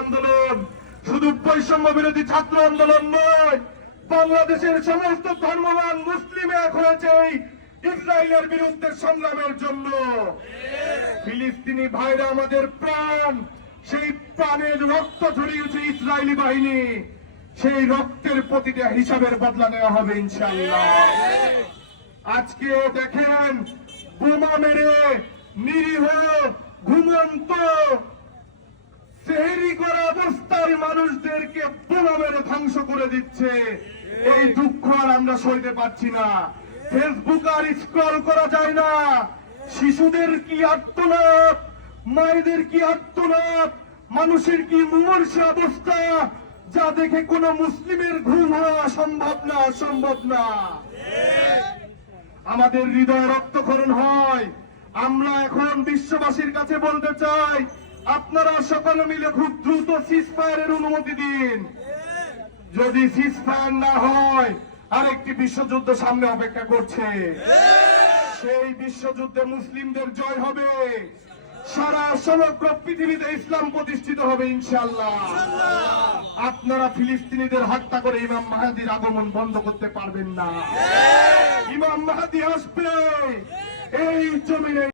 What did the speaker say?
আন্দোলন। শুধু বৈষম্য বিরোধী ছাত্র আন্দোলন নয়, বাংলাদেশের সমস্ত ধর্মবান মুসলিম এক হয়েছে ইসরায়েলের বিরুদ্ধে সংগ্রামের জন্য। ফিলিস্তিনি ভাইরা আমাদের প্রাণ, সেই প্রাণের রক্ত ঝরিয়েছে ইসরায়েলি বাহিনী। সেই রক্তের প্রতিটা হিসাবের বদলা নেওয়া হবে ইনশাল্লাহ আজকে দেখেন বোমা মেরে নিরীহ অবস্থার মানুষদেরকে মেরে ধ্বংস করে দিচ্ছে। এই দুঃখ আর আমরা সইতে পারছি না। ফেসবুক আর স্ক্রল করা যায় না। শিশুদের কি আত্মনাদ মায়েদের কি আত্মনাদ মানুষের কি মুমূর্ষ অবস্থা? যা দেখে কোনো মুসলিমের ঘুম হওয়া সম্ভব না সম্ভব না। আমাদের হৃদয় রক্তক্ষরণ হয়। আমরা এখন বিশ্ববাসীর কাছে বলতে চাই আপনারা সকলে মিলে খুব দ্রুত সিজ ফায়ারের অনুমতি দিন। যদি সিজ ফায়ার না হয়, আরেকটি বিশ্বযুদ্ধ সামনে অপেক্ষা করছে। সেই বিশ্বযুদ্ধে মুসলিমদের জয় হবে। সারা সমগ্র পৃথিবীতে ইসলাম প্রতিষ্ঠিত হবে ইনশাল্লাহ আপনারা ফিলিস্তিনিদের হত্যা করে ইমাম মাহাদির আগমন বন্ধ করতে পারবেন না। ইমাম মাহাদি আসবে। এই জমিনে